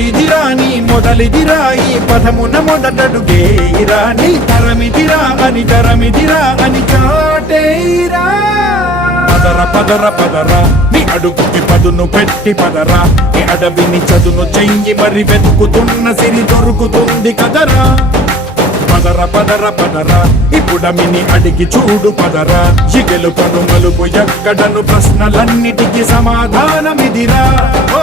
ఇదిరా నీ మొదలిదిరా ఈ పదమున మొదటడుగేయిరా నీ తరమిదిరా అని చాటేయిరా పదర పదర పదర నీ అడుగుకి పదును పెట్టి పదరా నీ అడవిని చదును చెయ్యి మరి వెతుకుతున్న సిరి దొరుకుతుంది కదరా పదర పదర పదర ఇప్పుడమిని అడిగి చూడు పదరా ఇగెలు కను మలుపు ఎక్కడను ప్రశ్నలన్నిటికీ సమాధానమిదిరా ఓ